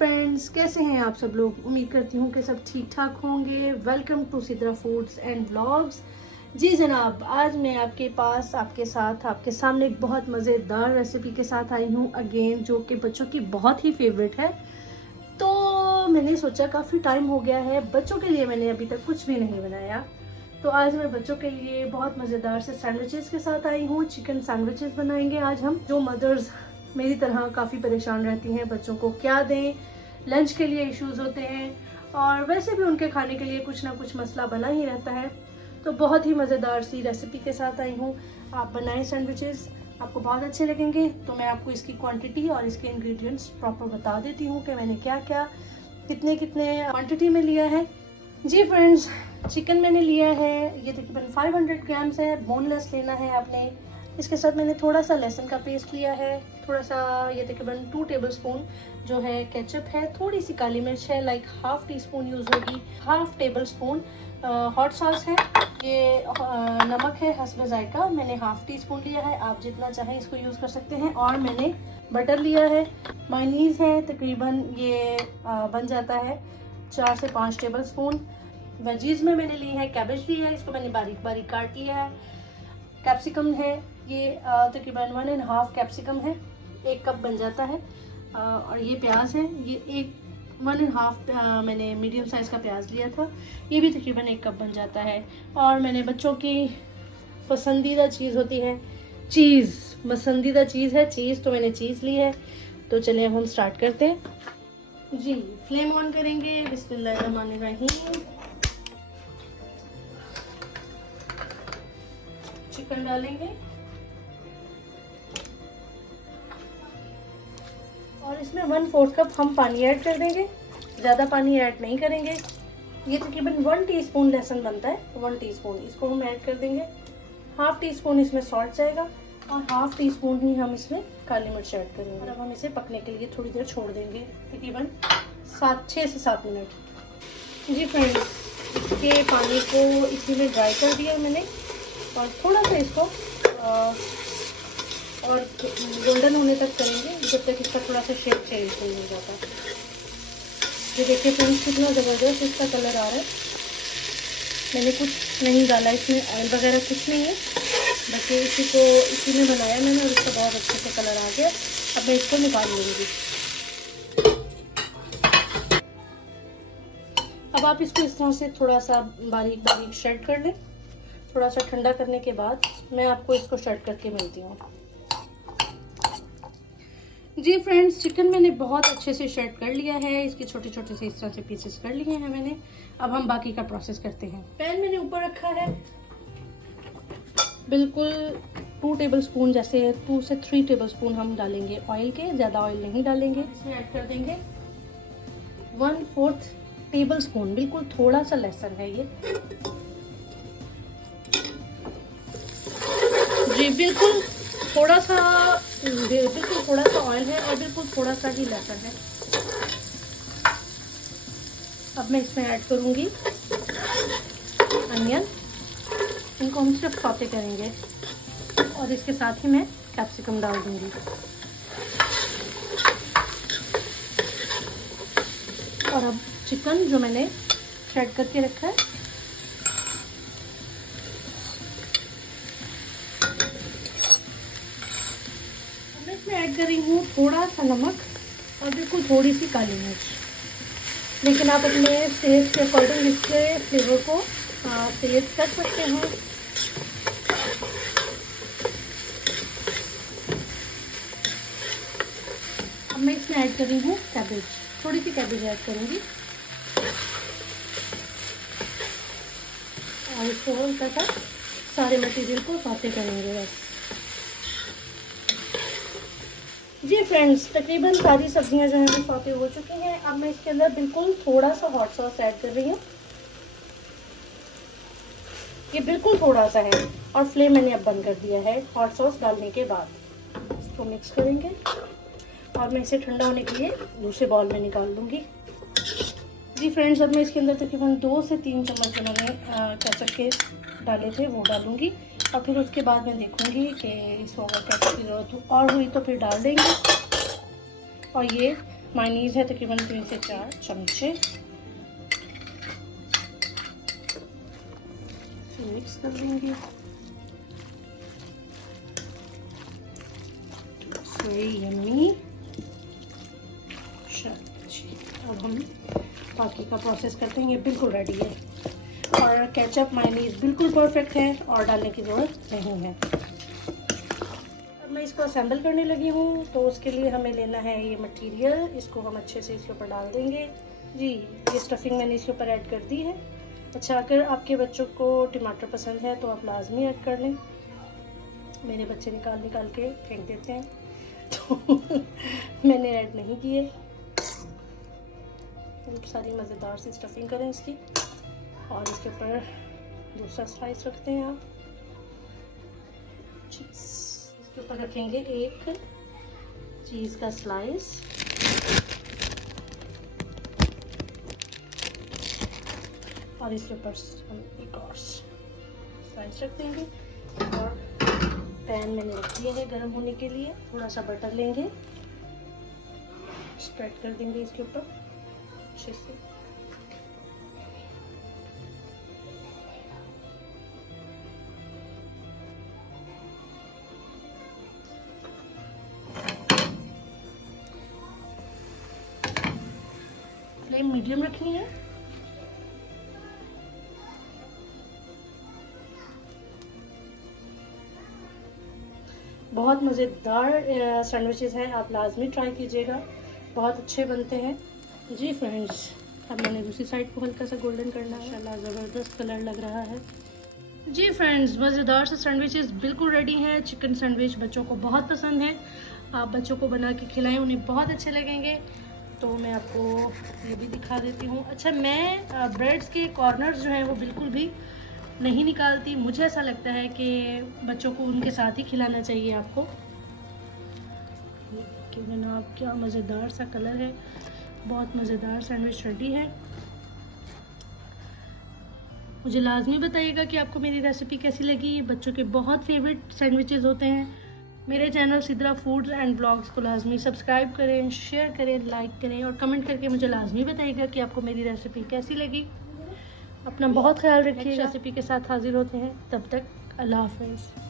Friends, कैसे हैं आप सब लोग। उम्मीद करती हूँ कि सब ठीक ठाक होंगे। Welcome to Sidra foods and vlogs. जी जनाब, आज मैं आपके पास आपके सामने एक बहुत मज़ेदार रेसिपी के साथ आई हूँ अगेन, जो कि बच्चों की बहुत ही फेवरेट है। तो मैंने सोचा काफ़ी टाइम हो गया है, बच्चों के लिए मैंने अभी तक कुछ भी नहीं बनाया, तो आज मैं बच्चों के लिए बहुत मज़ेदार से सैंडविचेस के साथ आई हूँ। चिकन सैंडविचेस बनाएंगे आज हम। जो मदर्स मेरी तरह काफ़ी परेशान रहती हैं बच्चों को क्या दें, लंच के लिए इश्यूज़ होते हैं और वैसे भी उनके खाने के लिए कुछ ना कुछ मसला बना ही रहता है, तो बहुत ही मज़ेदार सी रेसिपी के साथ आई हूँ। आप बनाएं सैंडविचेस, आपको बहुत अच्छे लगेंगे। तो मैं आपको इसकी क्वांटिटी और इसके इंग्रेडिएंट्स प्रॉपर बता देती हूँ कि मैंने क्या क्या कितने कितने क्वांटिटी में लिया है। जी फ्रेंड्स, चिकन मैंने लिया है, ये तकरीबन 500 ग्राम्स है। बोनलेस लेना है आपने। इसके साथ मैंने थोड़ा सा लहसुन का पेस्ट लिया है, थोड़ा सा ये तकरीबन 2 टेबलस्पून जो है केचप है, थोड़ी सी काली मिर्च है, like half teaspoon use होगी, half tablespoon hot sauce है, ये नमक है हस्ब जायका, मैंने हाफ टी स्पून लिया है, आप जितना चाहें इसको यूज़ कर सकते हैं। और मैंने बटर लिया है, मायोनीज़ है, तकरीबन ये बन जाता है 4 से 5 टेबल स्पून। वेजीज में मैंने ली है कैबेज ली है, इसको मैंने बारीक बारीक काट लिया है। कैप्सिकम है, ये तकरीबन 1.5 कैप्सिकम है, 1 कप बन जाता है। और ये प्याज है, ये 1.5 मैंने मीडियम साइज़ का प्याज लिया था, ये भी तकरीबन 1 कप बन जाता है। और मैंने बच्चों की पसंदीदा चीज़ होती है चीज़, पसंदीदा चीज़ है चीज़, तो मैंने चीज़ ली है। तो चलिए अब हम स्टार्ट करते हैं। जी, फ्लेम ऑन करेंगे। बिस्मिल्लाहिर्रहमानिर्रहीम। चिकन डालेंगे और इसमें 1/4 कप हम पानी ऐड कर देंगे, ज़्यादा पानी ऐड नहीं करेंगे। ये तकरीबन 1 टीस्पून लहसुन बनता है, 1 टीस्पून इसको हम ऐड कर देंगे। हाफ टी स्पून इसमें सॉल्ट जाएगा और हाफ टी स्पून ही हम इसमें काली मिर्च ऐड करेंगे। और अब हम इसे पकने के लिए थोड़ी देर छोड़ देंगे, तकरीबन 6 से 7 मिनट। जी फ्रेंड्स, इसके पानी को इसी में ड्राई कर दिया मैंने और थोड़ा सा इसको और गोल्डन होने तक करेंगे, जब तक इसका थोड़ा सा शेप चेंज नहीं हो जाता। ये देखिए फ्रेंड्स, कितना ज़बरदस्त इसका कलर आ रहा है। मैंने कुछ नहीं डाला इसमें, ऑयल वगैरह कुछ नहीं है, बस ये इसी में बनाया मैंने और इसका बहुत अच्छे से कलर आ गया। अब मैं इसको निकाल लूँगी। अब आप इसको इस तरह से थोड़ा सा बारीक बारीक श्रेड कर लें। थोड़ा सा ठंडा करने के बाद मैं आपको इसको श्रेड करके मिलती हूँ। जी फ्रेंड्स, चिकन मैंने बहुत अच्छे से श्रेड कर लिया है, इसके छोटे छोटे से इस तरह से पीसेस कर लिए हैं मैंने। अब हम बाकी का प्रोसेस करते हैं। पैन मैंने ऊपर रखा है, बिल्कुल 2 टेबलस्पून जैसे 2 से 3 टेबलस्पून हम डालेंगे ऑयल के, ज़्यादा ऑयल नहीं डालेंगे। इसमें ऐड कर देंगे 1/4 टेबलस्पून, बिल्कुल थोड़ा सा लहसुन है ये। जी बिल्कुल थोड़ा सा ऑयल है और बिल्कुल थोड़ा सा ही लहसुन है। अब मैं इसमें ऐड करूँगी अनियन, इनको हम सिर्फ सौते करेंगे और इसके साथ ही मैं कैप्सिकम डाल दूँगी। और अब चिकन जो मैंने श्रेड करके रखा है, ऐड कर रही हूँ थोड़ा सा नमक और बिल्कुल थोड़ी सी काली मिर्च, लेकिन आप अपने टेस्ट के अकॉर्डिंग इसके फ्लेवर को तेज कर सकते हैं। अब मैं इसमें ऐड कर रही हूँ कैबेज, थोड़ी सी कैबेज ऐड करूँगी और इसको हल्का सा सारे मटेरियल को सौते करेंगे बस। जी फ्रेंड्स, तकरीबन सारी सब्जियां जो हैं वो सौते हो चुकी हैं। अब मैं इसके अंदर बिल्कुल थोड़ा सा हॉट सॉस ऐड कर रही हूँ, ये बिल्कुल थोड़ा सा है और फ्लेम मैंने अब बंद कर दिया है हॉट सॉस डालने के बाद। इसको मिक्स करेंगे और मैं इसे ठंडा होने के लिए दूसरे बाउल में निकाल लूँगी। जी फ्रेंड्स, अब मैं इसके अंदर तकरीबन 2 से 3 चम्मच जो मैंने केचप के डाले थे वो डालूँगी और फिर उसके बाद मैं देखूँगी कि इसको अगर केचप की ज़रूरत और हुई तो फिर डाल देंगे। और ये मायोनीज है तकरीबन 3 से 4 चमचे। मिक्स कर देंगे। यम्मी। अब हम बाकी का प्रोसेस करते हैं। ये बिल्कुल रेडी है और केचप मायोनीज बिल्कुल परफेक्ट है और डालने की ज़रूरत नहीं है। अब मैं इसको असेंबल करने लगी हूँ, तो उसके लिए हमें लेना है ये मटेरियल। इसको हम अच्छे से इसके ऊपर डाल देंगे। जी, ये स्टफिंग मैंने इसके ऊपर ऐड कर दी है। अच्छा, अगर आपके बच्चों को टमाटर पसंद है तो आप लाजमी ऐड कर लें। मेरे बच्चे निकाल के फेंक देते हैं तो मैंने ऐड नहीं किए। सारी मज़ेदार सी स्टफिंग करें इसकी और इसके ऊपर दूसरा स्लाइस रखते हैं आप। चीज़ इसके ऊपर रखेंगे एक चीज़ का स्लाइस और इसके ऊपर हम एक और स्लाइस रख देंगे। और पैन मैंने रख दिए है गर्म होने के लिए। थोड़ा सा बटर लेंगे, स्प्रेड कर देंगे इसके ऊपर अच्छे से। फ्लेम मीडियम रखनी है। बहुत मज़ेदार सैंडविचेस हैं, आप लाजमी ट्राई कीजिएगा, बहुत अच्छे बनते हैं। जी फ्रेंड्स, अब मैंने दूसरी साइड को हल्का सा गोल्डन करना है। माशाल्लाह ज़बरदस्त कलर लग रहा है। जी फ्रेंड्स, मज़ेदार से सैंडविचेस बिल्कुल रेडी हैं। चिकन सैंडविच बच्चों को बहुत पसंद है, आप बच्चों को बना के खिलाएं, उन्हें बहुत अच्छे लगेंगे। तो मैं आपको ये भी दिखा देती हूँ। अच्छा, मैं ब्रेड्स के कॉर्नर्स जो हैं वो बिल्कुल भी नहीं निकालती। मुझे ऐसा लगता है कि बच्चों को उनके साथ ही खिलाना चाहिए आपको। कि जनाब, क्या मज़ेदार सा कलर है, बहुत मज़ेदार सैंडविच रेडी है। मुझे लाजमी बताइएगा कि आपको मेरी रेसिपी कैसी लगी। ये बच्चों के बहुत फेवरेट सैंडविचेस होते हैं। मेरे channel Sidra foods and blogs को लाजमी सब्सक्राइब करें, शेयर करें, लाइक करें और कमेंट करके मुझे लाजमी बताइएगा कि आपको मेरी रेसिपी कैसी लगी। अपना बहुत ख्याल रखिए। रेसिपी के साथ हाजिर होते हैं, तब तक अल्लाह हाफ़िज़।